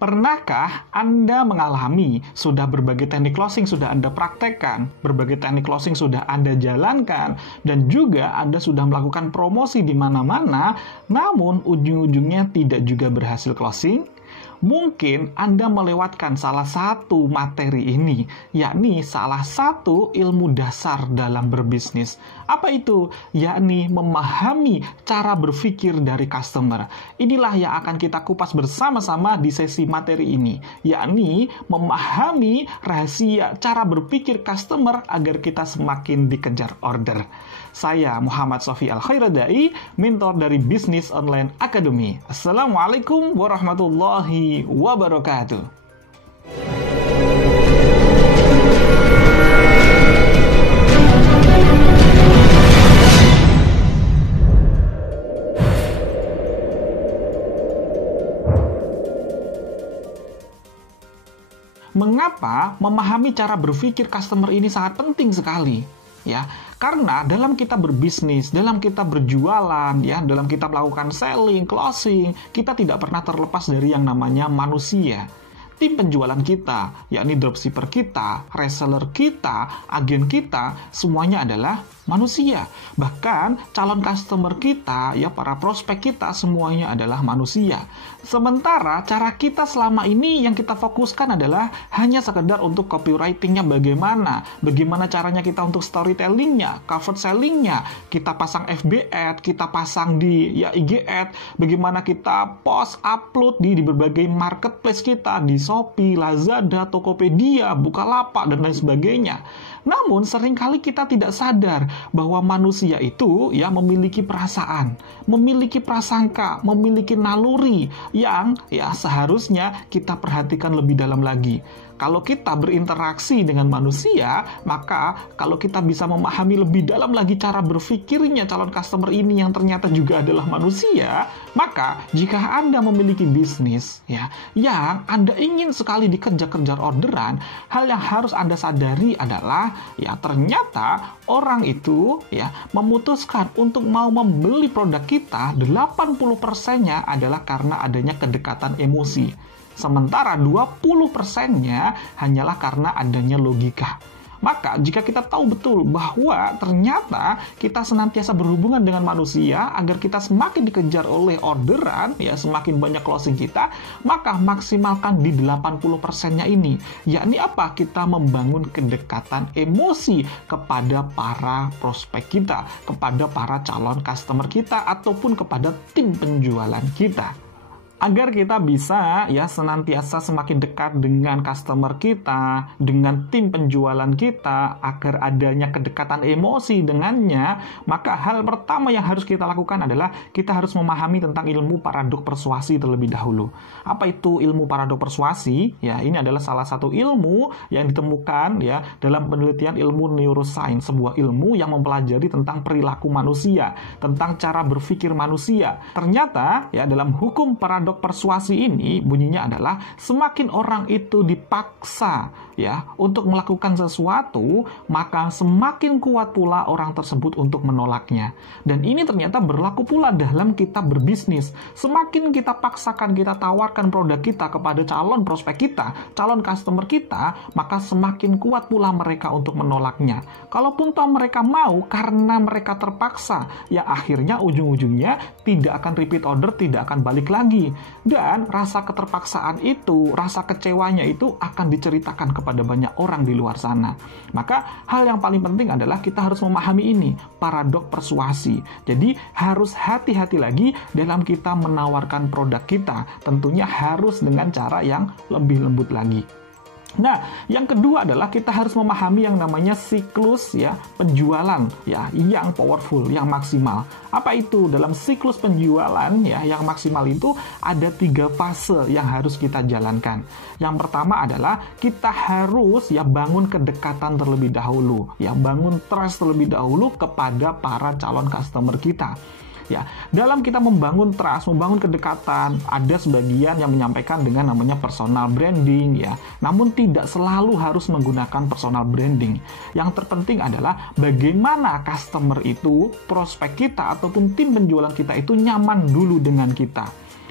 Pernahkah Anda mengalami sudah berbagai teknik closing sudah Anda praktekkan, berbagai teknik closing sudah Anda jalankan, dan juga Anda sudah melakukan promosi di mana-mana, namun ujung-ujungnya tidak juga berhasil closing? Mungkin Anda melewatkan salah satu materi ini, yakni salah satu ilmu dasar dalam berbisnis. Apa itu? Yakni memahami cara berpikir dari customer. Inilah yang akan kita kupas bersama-sama di sesi materi ini, yakni memahami rahasia cara berpikir customer agar kita semakin dikejar order. Saya Muhammad Sofi Al-Khairadai, mentor dari Bisnis Online Academy. Assalamualaikum warahmatullahi wabarakatuh. Mengapa memahami cara berpikir customer ini sangat penting sekali? Ya, karena dalam kita berbisnis, dalam kita berjualan, ya, dalam kita melakukan selling, closing, kita tidak pernah terlepas dari yang namanya manusia. Tim penjualan kita, yakni dropshipper kita, reseller kita, agen kita, semuanya adalah manusia. Bahkan calon customer kita, ya para prospek kita, semuanya adalah manusia. Sementara cara kita selama ini yang kita fokuskan adalah hanya sekedar untuk copywritingnya bagaimana caranya kita untuk storytellingnya, cover sellingnya, kita pasang FB ad, kita pasang di IG ad, bagaimana kita post, upload di berbagai marketplace kita, di Shopee, Lazada, Tokopedia, Bukalapak, dan lain sebagainya. Namun seringkali kita tidak sadar bahwa manusia itu ya memiliki perasaan, memiliki prasangka, memiliki naluri yang ya seharusnya kita perhatikan lebih dalam lagi. Kalau kita berinteraksi dengan manusia, maka kalau kita bisa memahami lebih dalam lagi cara berpikirnya calon customer ini yang ternyata juga adalah manusia, maka jika Anda memiliki bisnis ya yang Anda ingin sekali dikejar-kejar orderan, hal yang harus Anda sadari adalah ya ternyata orang itu ya memutuskan untuk mau membeli produk kita 80%-nya adalah karena adanya kedekatan emosi. Sementara 20%-nya hanyalah karena adanya logika. Maka jika kita tahu betul bahwa ternyata kita senantiasa berhubungan dengan manusia agar kita semakin dikejar oleh orderan, ya semakin banyak closing kita, maka maksimalkan di 80%-nya ini. Yakni apa? Kita membangun kedekatan emosi kepada para prospek kita, kepada para calon customer kita, ataupun kepada tim penjualan kita. Agar kita bisa ya senantiasa semakin dekat dengan customer kita, dengan tim penjualan kita, agar adanya kedekatan emosi dengannya, maka hal pertama yang harus kita lakukan adalah kita harus memahami tentang ilmu paradok persuasi terlebih dahulu. Apa itu ilmu paradok persuasi? Ya, ini adalah salah satu ilmu yang ditemukan ya dalam penelitian ilmu neuroscience, sebuah ilmu yang mempelajari tentang perilaku manusia, tentang cara berpikir manusia. Ternyata ya dalam hukum paradok persuasi ini bunyinya adalah semakin orang itu dipaksa ya untuk melakukan sesuatu, maka semakin kuat pula orang tersebut untuk menolaknya. Dan ini ternyata berlaku pula dalam kita berbisnis. Semakin kita paksakan, kita tawarkan produk kita kepada calon prospek kita, calon customer kita, maka semakin kuat pula mereka untuk menolaknya. Kalaupun toh mereka mau karena mereka terpaksa, ya akhirnya ujung-ujungnya tidak akan repeat order, tidak akan balik lagi. Dan rasa keterpaksaan itu, rasa kecewanya itu akan diceritakan kepada banyak orang di luar sana. Maka hal yang paling penting adalah kita harus memahami ini, paradok persuasi. Jadi harus hati-hati lagi dalam kita menawarkan produk kita. Tentunya harus dengan cara yang lebih lembut lagi. Nah, yang kedua adalah kita harus memahami yang namanya siklus ya penjualan ya yang powerful, yang maksimal. Apa itu? Dalam siklus penjualan ya yang maksimal itu ada 3 fase yang harus kita jalankan. Yang pertama adalah kita harus ya bangun kedekatan terlebih dahulu, ya bangun trust terlebih dahulu kepada para calon customer kita. Ya, dalam kita membangun trust, membangun kedekatan, ada sebagian yang menyampaikan dengan namanya personal branding ya. Namun tidak selalu harus menggunakan personal branding. Yang terpenting adalah bagaimana customer itu, prospek kita ataupun tim penjualan kita itu nyaman dulu dengan kita.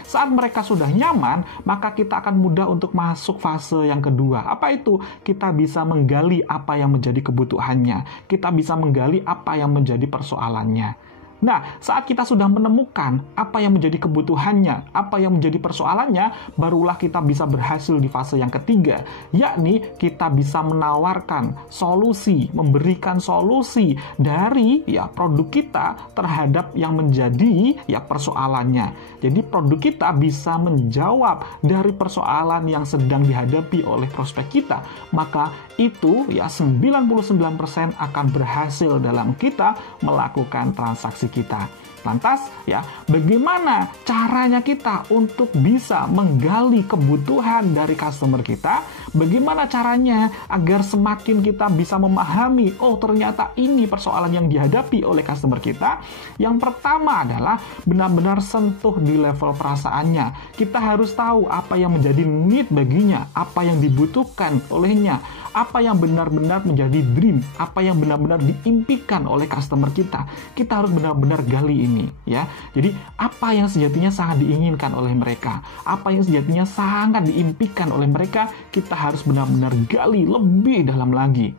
Saat mereka sudah nyaman, maka kita akan mudah untuk masuk fase yang kedua. Apa itu? Kita bisa menggali apa yang menjadi kebutuhannya. Kita bisa menggali apa yang menjadi persoalannya. Nah, saat kita sudah menemukan apa yang menjadi kebutuhannya, apa yang menjadi persoalannya, barulah kita bisa berhasil di fase yang ketiga, yakni kita bisa menawarkan solusi, memberikan solusi dari produk kita terhadap yang menjadi persoalannya. Jadi produk kita bisa menjawab dari persoalan yang sedang dihadapi oleh prospek kita, maka itu 99% akan berhasil dalam kita melakukan transaksi kita. Lantas, bagaimana caranya kita untuk bisa menggali kebutuhan dari customer kita? Bagaimana caranya agar semakin kita bisa memahami, oh ternyata ini persoalan yang dihadapi oleh customer kita? Yang pertama adalah benar-benar sentuh di level perasaannya. Kita harus tahu apa yang menjadi need baginya, apa yang dibutuhkan olehnya, apa yang benar-benar menjadi dream, apa yang benar-benar diimpikan oleh customer kita. Kita harus benar-benar gali ini, ya. Jadi apa yang sejatinya sangat diinginkan oleh mereka, apa yang sejatinya sangat diimpikan oleh mereka, kita harus benar-benar gali lebih dalam lagi.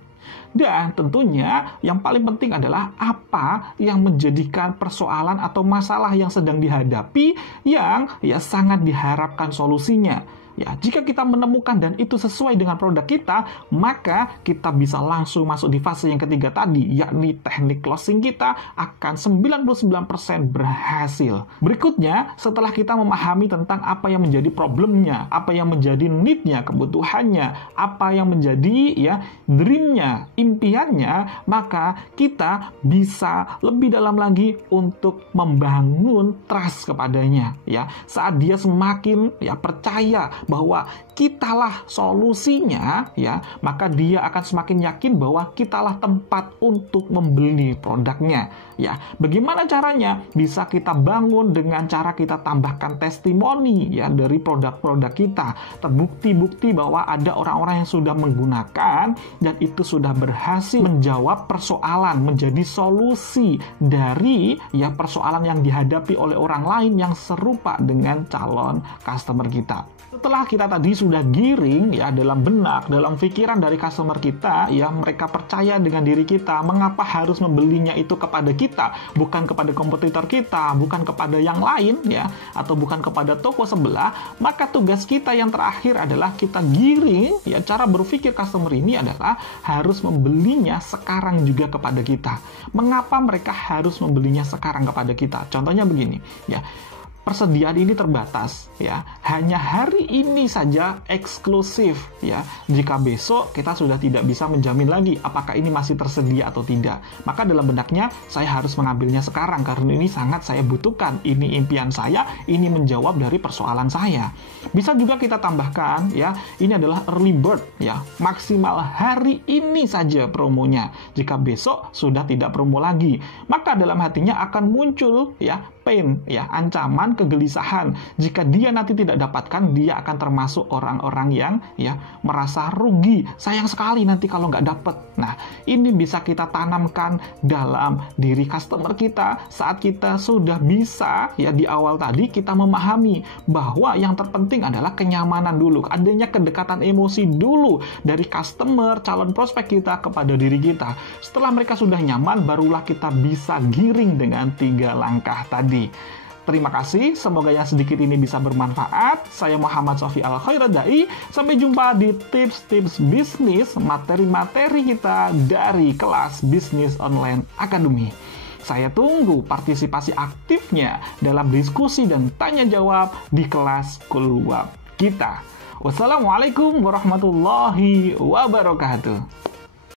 Dan tentunya yang paling penting adalah apa yang menjadikan persoalan atau masalah yang sedang dihadapi yang sangat diharapkan solusinya. Jika kita menemukan dan itu sesuai dengan produk kita, maka kita bisa langsung masuk di fase yang ketiga tadi, yakni teknik closing kita akan 99% berhasil. Berikutnya, setelah kita memahami tentang apa yang menjadi problemnya, apa yang menjadi need-nya, kebutuhannya, apa yang menjadi dream-nya, impiannya, maka kita bisa lebih dalam lagi untuk membangun trust kepadanya. Saat dia semakin percaya bahwa kitalah solusinya, maka dia akan semakin yakin bahwa kitalah tempat untuk membeli produknya. Bagaimana caranya? Bisa kita bangun dengan cara kita tambahkan testimoni dari produk-produk kita, terbukti-bukti bahwa ada orang-orang yang sudah menggunakan dan itu sudah berhasil menjawab persoalan, menjadi solusi dari persoalan yang dihadapi oleh orang lain yang serupa dengan calon customer kita. Setelah kita tadi sudah giring dalam benak, dalam pikiran dari customer kita, mereka percaya dengan diri kita, mengapa harus membelinya itu kepada kita, bukan kepada kompetitor kita, bukan kepada yang lain atau bukan kepada toko sebelah, maka tugas kita yang terakhir adalah kita giring, cara berpikir customer ini adalah harus membelinya sekarang juga kepada kita. Mengapa mereka harus membelinya sekarang kepada kita? Contohnya begini, persediaan ini terbatas, hanya hari ini saja eksklusif, Jika besok kita sudah tidak bisa menjamin lagi apakah ini masih tersedia atau tidak, maka dalam benaknya saya harus mengambilnya sekarang karena ini sangat saya butuhkan, ini impian saya, ini menjawab dari persoalan saya. Bisa juga kita tambahkan, ini adalah early bird, maksimal hari ini saja promonya. Jika besok sudah tidak promo lagi, maka dalam hatinya akan muncul pain, ancaman, kegelisahan. Jika dia nanti tidak dapatkan, dia akan termasuk orang-orang yang merasa rugi. Sayang sekali nanti kalau nggak dapat. Nah, ini bisa kita tanamkan dalam diri customer kita saat kita sudah bisa di awal tadi kita memahami bahwa yang terpenting adalah kenyamanan dulu, adanya kedekatan emosi dulu dari customer, calon prospek kita kepada diri kita. Setelah mereka sudah nyaman, barulah kita bisa giring dengan 3 langkah tadi. Terima kasih, semoga yang sedikit ini bisa bermanfaat. Saya Muhammad Sofi Al-Khairadai. Sampai jumpa di tips-tips bisnis, materi-materi kita dari kelas Bisnis Online Academy. Saya tunggu partisipasi aktifnya dalam diskusi dan tanya jawab di kelas Kulwab kita. Wassalamualaikum warahmatullahi wabarakatuh.